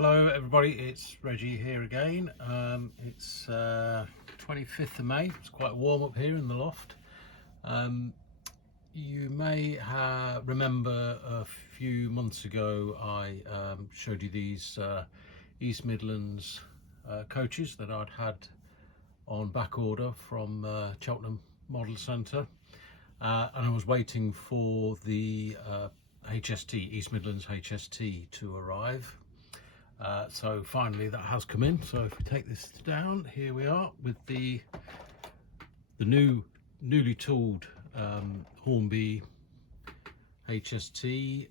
Hello everybody, it's Reggie here again. It's 25th of May. It's quite warm up here in the loft. You may remember a few months ago I showed you these East Midlands coaches that I'd had on back order from Cheltenham Model Centre, and I was waiting for the HST, East Midlands HST, to arrive. So finally that has come in. So if we take this down, here we are with the newly tooled Hornby HST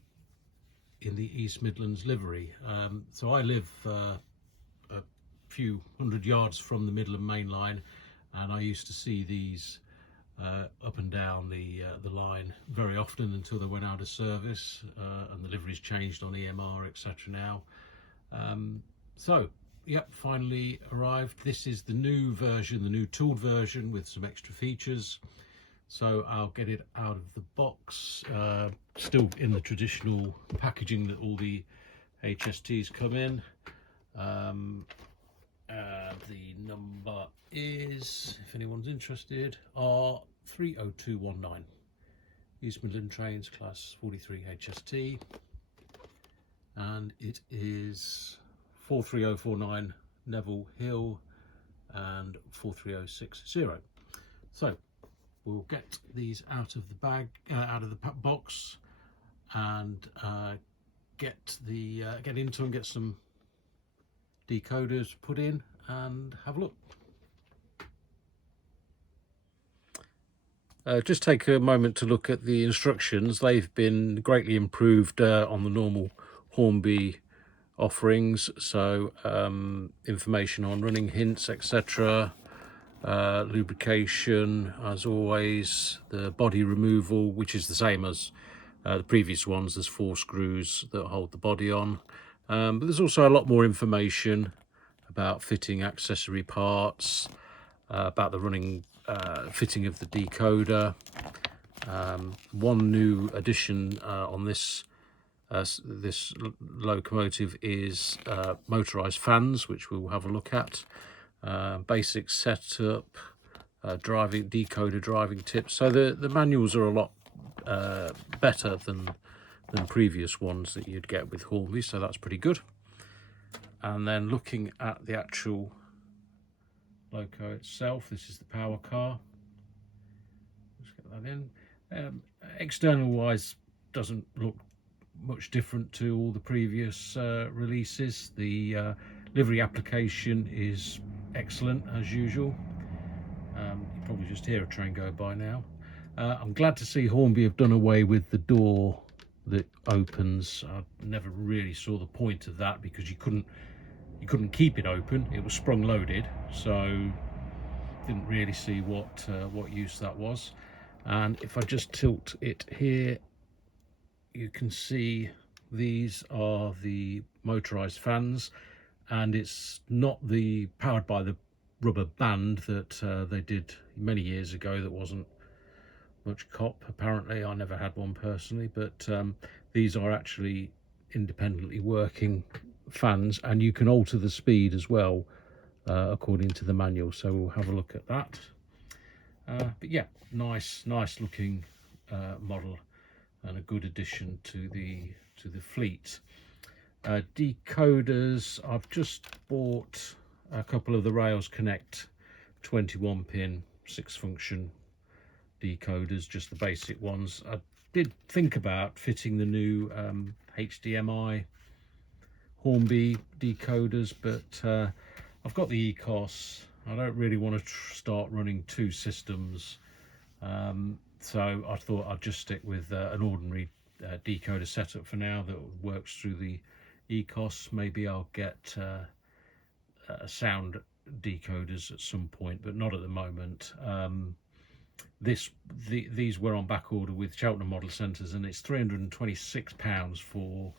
in the East Midlands livery. So I live a few hundred yards from the Midland main line, and I used to see these up and down the line very often until they went out of service, and the livery's changed on EMR, etc. now. So yep, finally arrived. This is the new version, the new tooled version with some extra features. So I'll get it out of the box, still in the traditional packaging that all the HSTs come in. The number is, if anyone's interested, R30219, East Midland Trains Class 43 HST, and it is 43049 Neville Hill and 43060. So we'll get these out of the bag, out of the box, and get into and get some decoders put in and have a look. Just take a moment to look at the instructions. They've been greatly improved on the normal Hornby offerings. So information on running hints, etc., lubrication as always, the body removal, which is the same as the previous ones. There's 4 screws that hold the body on, but there's also a lot more information about fitting accessory parts, about the running fitting of the decoder. One new addition on this locomotive is motorized fans, which we'll have a look at. Basic setup, decoder driving tips. So the manuals are a lot better than previous ones that you'd get with Hornby, so that's pretty good. And then looking at the actual loco itself, this is the power car. Let's get that in. External wise, doesn't look much different to all the previous releases. The livery application is excellent as usual. You probably just hear a train go by now. I'm glad to see Hornby have done away with the door that opens. I never really saw the point of that, because you couldn't keep it open. It was sprung loaded, so didn't really see what use that was. And if I just tilt it here, you can see these are the motorized fans, and it's not the powered by the rubber band that they did many years ago. That wasn't much cop, apparently. I never had one personally, but these are actually independently working fans, and you can alter the speed as well according to the manual, so we'll have a look at that. But yeah, nice looking model, and a good addition to the fleet. Decoders, I've just bought a couple of the Rails Connect 21 pin 6 function decoders, just the basic ones. I did think about fitting the new HDMI Hornby decoders, but I've got the ECOS. I don't really want to start running 2 systems, so I thought I'd just stick with an ordinary decoder setup for now that works through the ECOS. Maybe I'll get sound decoders at some point, but not at the moment. These were on back order with Cheltenham Model Centres, and it's £326 for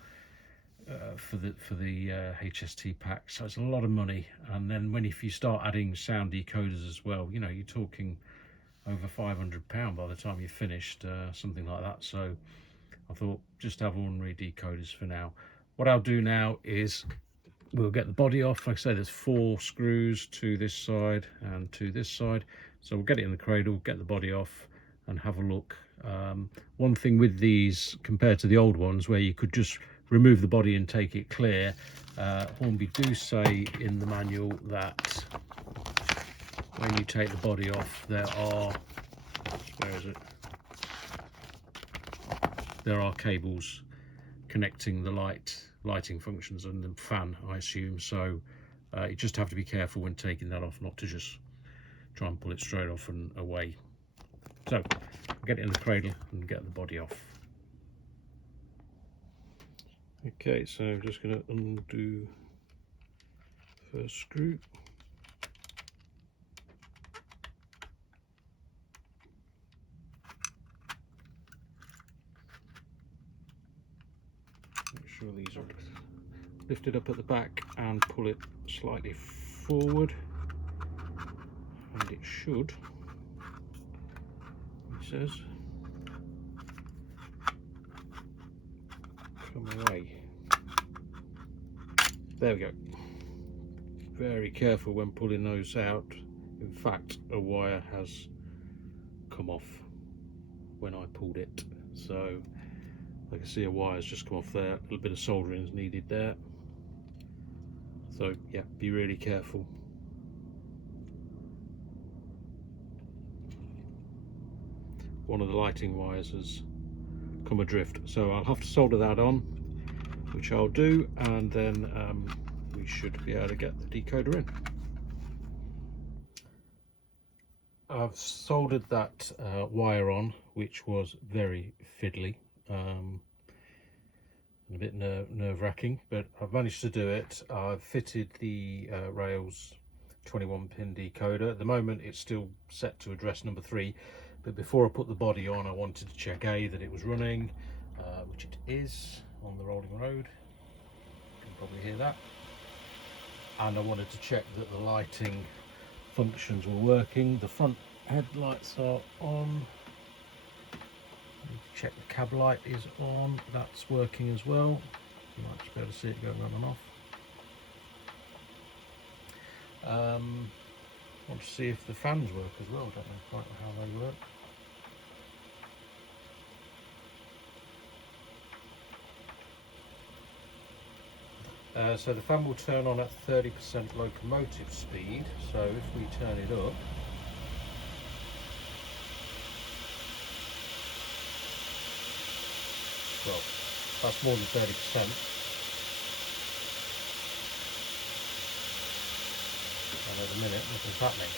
the HST pack, so it's a lot of money. And then if you start adding sound decoders as well, you know, you're talking over £500 by the time you're finished, something like that. So I thought just have ordinary decoders for now. What I'll do now is we'll get the body off. Like I say, there's 4 screws to this side and to this side, so we'll get it in the cradle, get the body off and have a look. One thing with these compared to the old ones where you could just remove the body and take it clear, Hornby do say in the manual that when you take the body off, there are, where is it, there are cables connecting the lighting functions and the fan, I assume. So you just have to be careful when taking that off, not to just try and pull it straight off and away. So get it in the cradle and get the body off. Okay, so I'm just going to undo the first screw. Make sure these are lifted up at the back and pull it slightly forward, and it should, he says, come away. There we go. Very careful when pulling those out. In fact, a wire has come off when I pulled it, so I can see a wire's just come off there. A little bit of soldering is needed there, so yeah, be really careful. One of the lighting wires has come adrift, so I'll have to solder that on, which I'll do, and then we should be able to get the decoder in. I've soldered that wire on, which was very fiddly, and a bit nerve-wracking, but I've managed to do it. I've fitted the Rails 21-pin decoder. At the moment it's still set to address number 3, but before I put the body on I wanted to check that it was running, which it is on the rolling road. You can probably hear that. And I wanted to check that the lighting functions were working. The front headlights are on. Check the cab light is on, that's working as well. You might just be able to see it going on and off. Want to see if the fans work as well. Don't know quite how they work. So the fan will turn on at 30% locomotive speed, so if we turn it up, well, that's more than 30%. And at the minute, nothing's happening.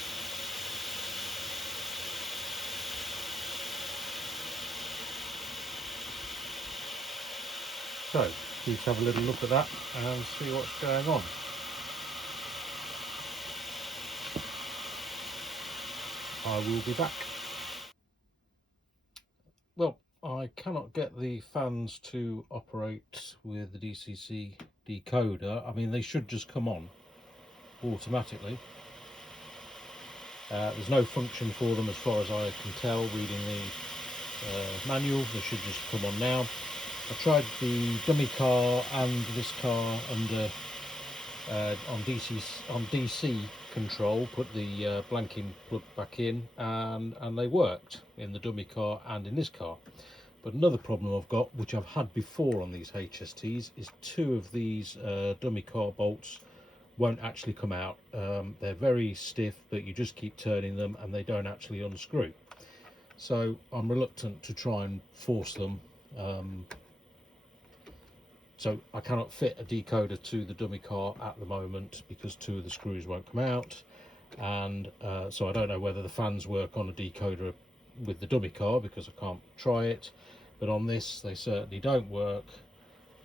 So, let's have a little look at that and see what's going on. I will be back. Well, I cannot get the fans to operate with the DCC decoder. I mean, they should just come on automatically. There's no function for them as far as I can tell reading the manual. They should just come on now. I tried the dummy car and this car under on DC control, put the blanking plug back in, and they worked in the dummy car and in this car. But another problem I've got, which I've had before on these HSTs, is 2 of these dummy car bolts won't actually come out. They're very stiff, but you just keep turning them and they don't actually unscrew. So I'm reluctant to try and force them. So I cannot fit a decoder to the dummy car at the moment because 2 of the screws won't come out, and so I don't know whether the fans work on a decoder with the dummy car because I can't try it, but on this they certainly don't work,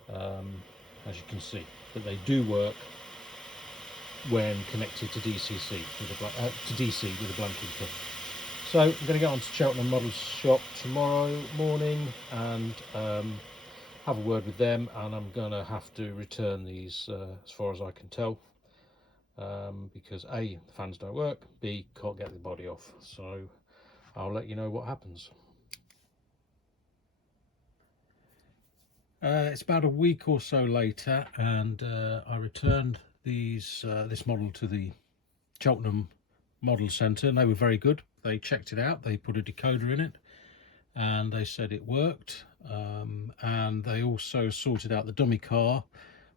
as you can see, but they do work when connected to DCC with a DC with a blanking pin. So I'm going to get on to Cheltenham Models shop tomorrow morning and have a word with them, and I'm going to have to return these as far as I can tell, because A, the fans don't work, B, can't get the body off. So I'll let you know what happens. It's about a week or so later, and I returned this model to the Cheltenham Model Centre, and they were very good. They checked it out, they put a decoder in it, and they said it worked. And they also sorted out the dummy car.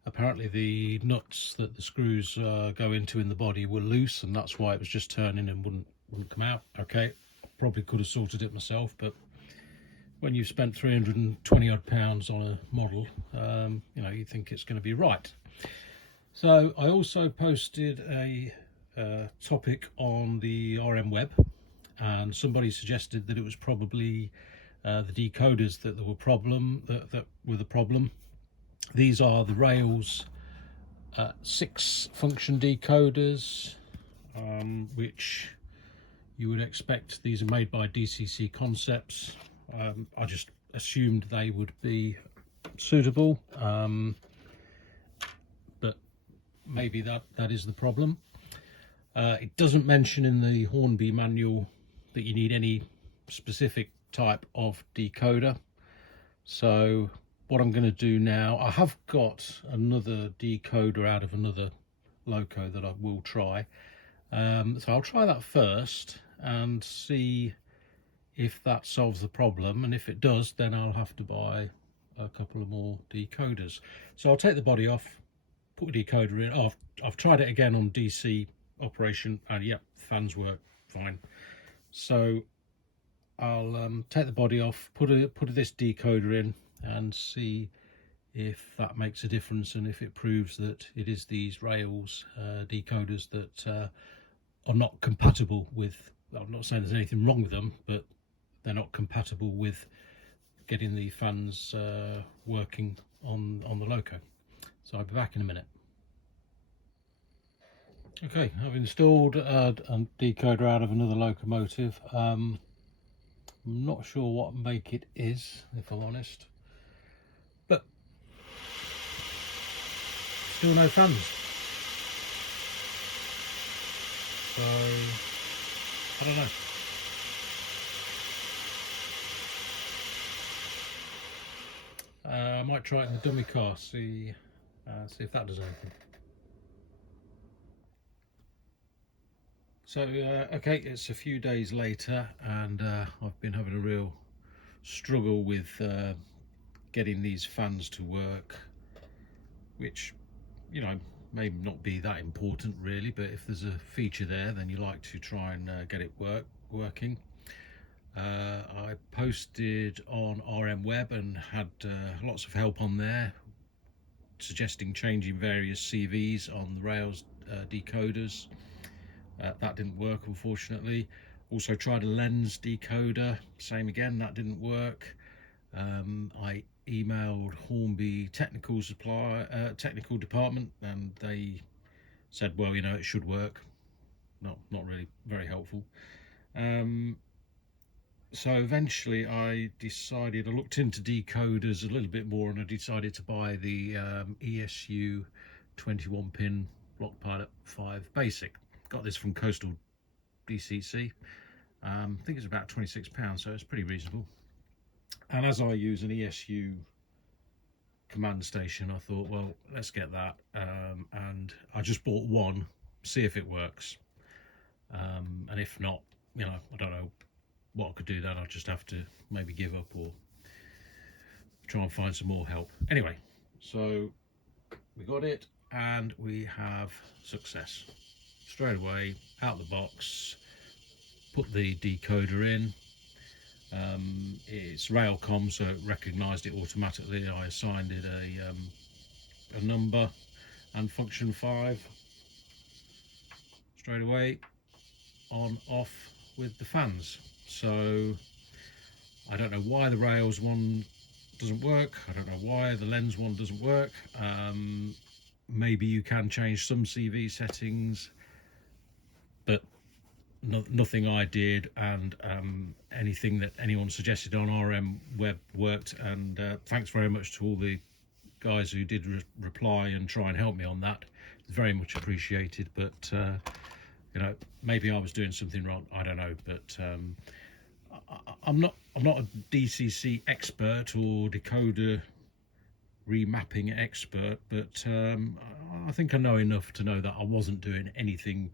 Apparently the nuts that the screws go into in the body were loose, and that's why it was just turning and wouldn't come out. Okay, probably could have sorted it myself, but when you've spent 320 odd pounds on a model, you know, you think it's going to be right. So I also posted a topic on the RM web, and somebody suggested that it was probably the decoders that were the problem. These are the Rails 6 function decoders, which you would expect. These are made by DCC Concepts. I just assumed they would be suitable, but maybe that is the problem. It doesn't mention in the Hornby manual that you need any specific type of decoder. So what I'm going to do now, I have got another decoder out of another loco that I will try. So I'll try that first and see if that solves the problem, and if it does, then I'll have to buy a couple of more decoders. So I'll take the body off, put a decoder in. Oh, I've tried it again on DC operation, and yep, fans work fine. So I'll take the body off, put this decoder in, and see if that makes a difference, and if it proves that it is these Rails decoders that are not compatible with. I'm not saying there's anything wrong with them, but they're not compatible with getting the fans working on the loco. So I'll be back in a minute. Okay, I've installed a decoder out of another locomotive. I'm not sure what make it is, if I'm honest, but still no fans. So I don't know. I might try it in the dummy car, see if that does anything. So okay, it's a few days later, and I've been having a real struggle with getting these fans to work, which, you know, may not be that important really, but if there's a feature there, then you like to try and get it working. I posted on RM web and had lots of help on there, suggesting changing various CVs on the Rails decoders. That didn't work, unfortunately. Also tried a lens decoder, same again, that didn't work. I emailed Hornby technical department, and they said, well, you know, it should work. Not really very helpful. So eventually I looked into decoders a little bit more, and I decided to buy the ESU 21 pin Block Pilot 5 basic. Got this from Coastal DCC. I think it's about £26, so it's pretty reasonable. And as I use an ESU command station, I thought, well, let's get that. And I just bought one, see if it works. And if not, you know, I don't know what I could do then. I'll just have to maybe give up or try and find some more help. Anyway, so we got it, and we have success. Straight away, out the box, put the decoder in. It's Railcom, so it recognised it automatically. I assigned it a number and function 5. Straight away, on off with the fans. So I don't know why the Rails one doesn't work. I don't know why the lens one doesn't work. Maybe you can change some CV settings, but nothing I did, and anything that anyone suggested on RM web worked. And thanks very much to all the guys who did reply and try and help me on that. It's very much appreciated. But you know, maybe I was doing something wrong, I don't know. But I'm not a DCC expert or decoder remapping expert, but I think I know enough to know that I wasn't doing anything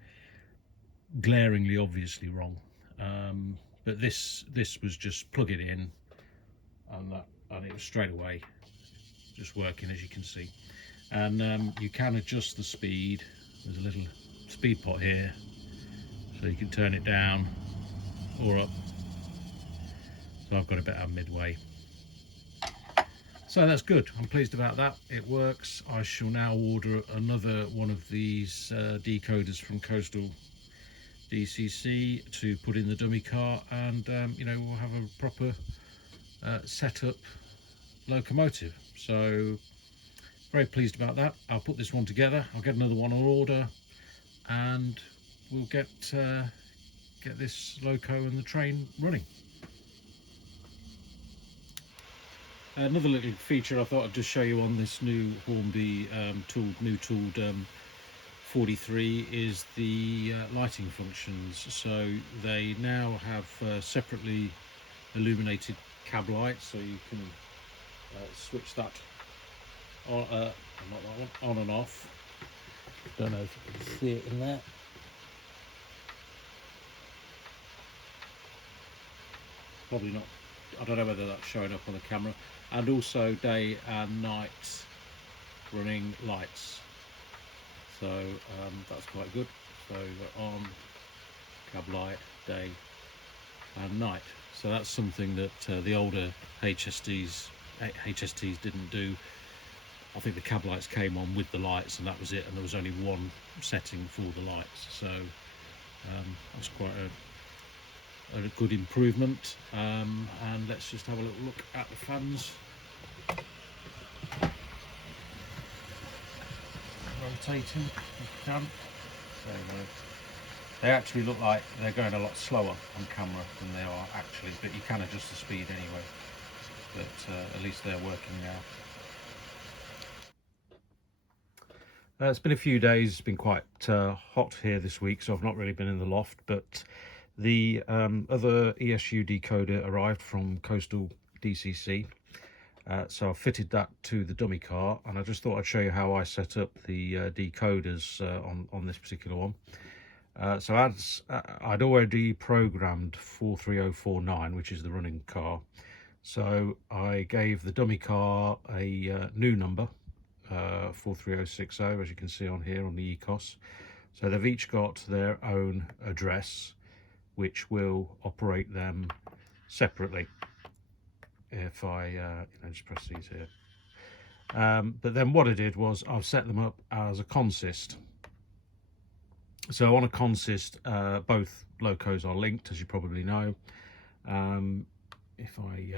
glaringly obviously wrong. But this was just plug it in, and it was straight away just working, as you can see. And you can adjust the speed. There's a little speed pot here, so you can turn it down or up. So I've got it about midway. So that's good. I'm pleased about that. It works. I shall now order another one of these decoders from Coastal DCC to put in the dummy car, and you know, we'll have a proper setup locomotive. So very pleased about that. I'll put this one together. I'll get another one on order, and we'll get this loco and the train running. Another little feature I thought I'd just show you on this new Hornby tooled 43 is the lighting functions. So they now have separately illuminated cab lights, so you can switch that on, not that one, on and off. Don't know if you can see it in there. Probably not. I don't know whether that's showing up on the camera. And also day and night running lights. So that's quite good. So we're on, cab light, day and night. So that's something that the older HSTs didn't do. I think the cab lights came on with the lights and that was it, and there was only one setting for the lights. So that's quite a good improvement. And let's just have a little look at the fans. Rotating if you can. So they actually look like they're going a lot slower on camera than they are actually, but you can adjust the speed anyway. But at least they're working now. It's been a few days. It's been quite hot here this week, so I've not really been in the loft, but the other ESU decoder arrived from Coastal DCC. So I fitted that to the dummy car, and I just thought I'd show you how I set up the decoders on this particular one. So as I'd already programmed 43049, which is the running car, so I gave the dummy car a new number, 43060, as you can see on here on the ECOS. So they've each got their own address, which will operate them separately. If I you know, just press these here. But then what I did was I've set them up as a consist. So on a consist, both locos are linked, as you probably know. If I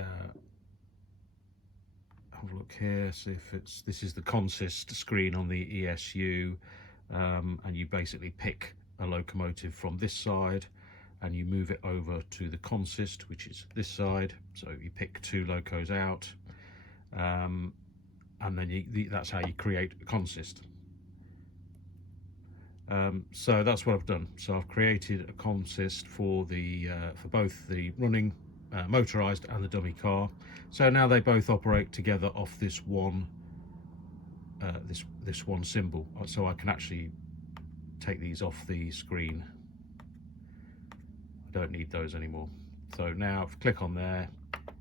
have a look here, see if this is the consist screen on the ESU, and you basically pick a locomotive from this side and you move it over to the consist, which is this side. So you pick two locos out, and then that's how you create a consist. So that's what I've done. So I've created a consist for both the running motorized and the dummy car. So now they both operate together off this one this one symbol. So I can actually take these off the screen. I don't need those anymore. So now if I click on there,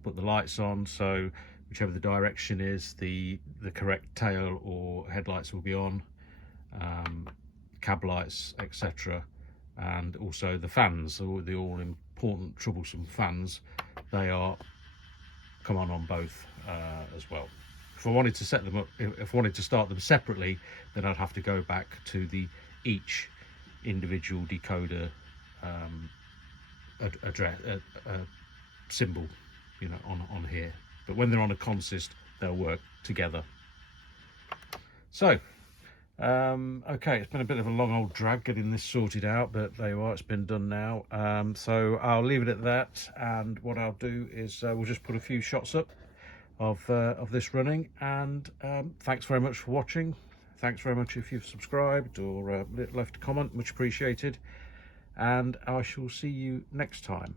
put the lights on, so whichever the direction is, the correct tail or headlights will be on, cab lights, etc. And also the fans, the all important troublesome fans, they come on both as well. If I wanted to set them up, if I wanted to start them separately, then I'd have to go back to each individual decoder address symbol, you know, on here. But when they're on a consist, they'll work together. So okay, it's been a bit of a long old drag getting this sorted out, but there you are, it's been done now. So I'll leave it at that, and what I'll do is we'll just put a few shots up of this running, and thanks very much for watching. Thanks very much if you've subscribed or left a comment, much appreciated, and I shall see you next time.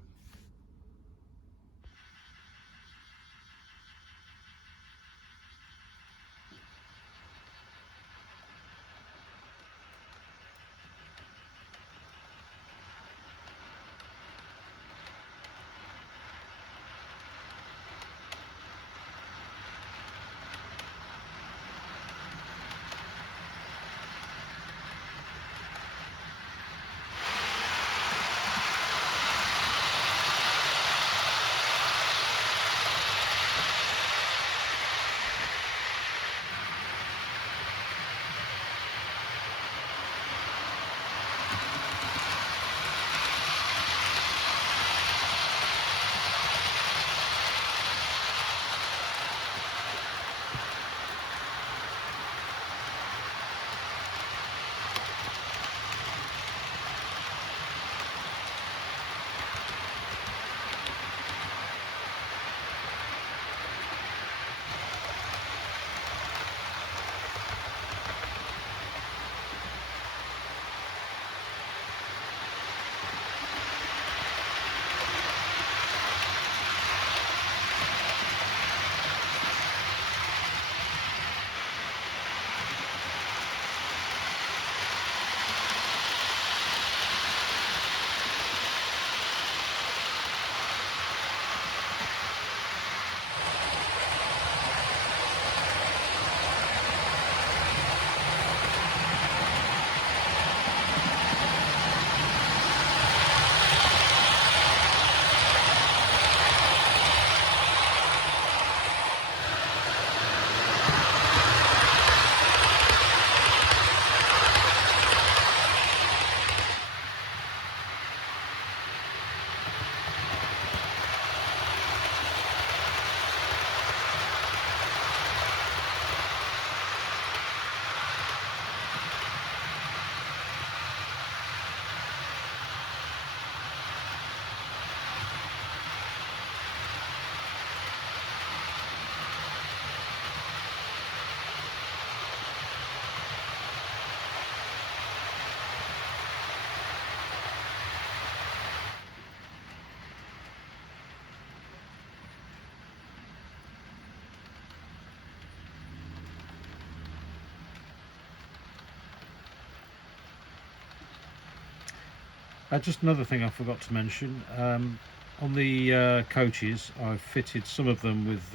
Just another thing I forgot to mention, on the coaches, I've fitted some of them with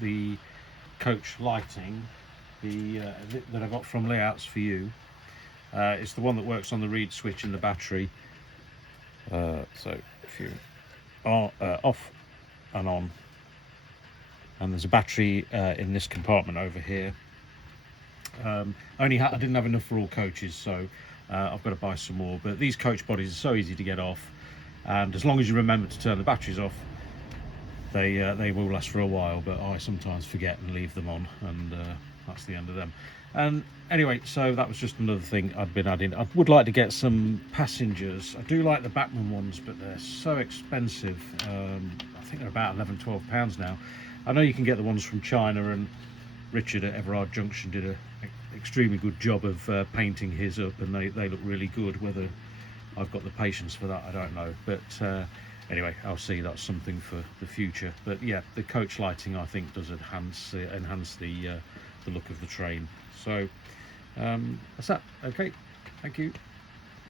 the coach lighting, that I got from Layouts for You. It's the one that works on the reed switch in the battery. So if you are off and on, and there's a battery in this compartment over here. I didn't have enough for all coaches, so I've got to buy some more. But these coach bodies are so easy to get off, and as long as you remember to turn the batteries off, they will last for a while. But I sometimes forget and leave them on, and that's the end of them. And anyway, so that was just another thing I'd been adding. I would like to get some passengers. I do like the Bachmann ones, but they're so expensive. I think they're about £11–12 now. I know you can get the ones from China, and Richard at Everard Junction did an extremely good job of painting his up, and they look really good. Whether I've got the patience for that, I don't know. But anyway, I'll see. That's something for the future. But yeah, the coach lighting, I think, does enhance the look of the train. So that's that. Okay, thank you.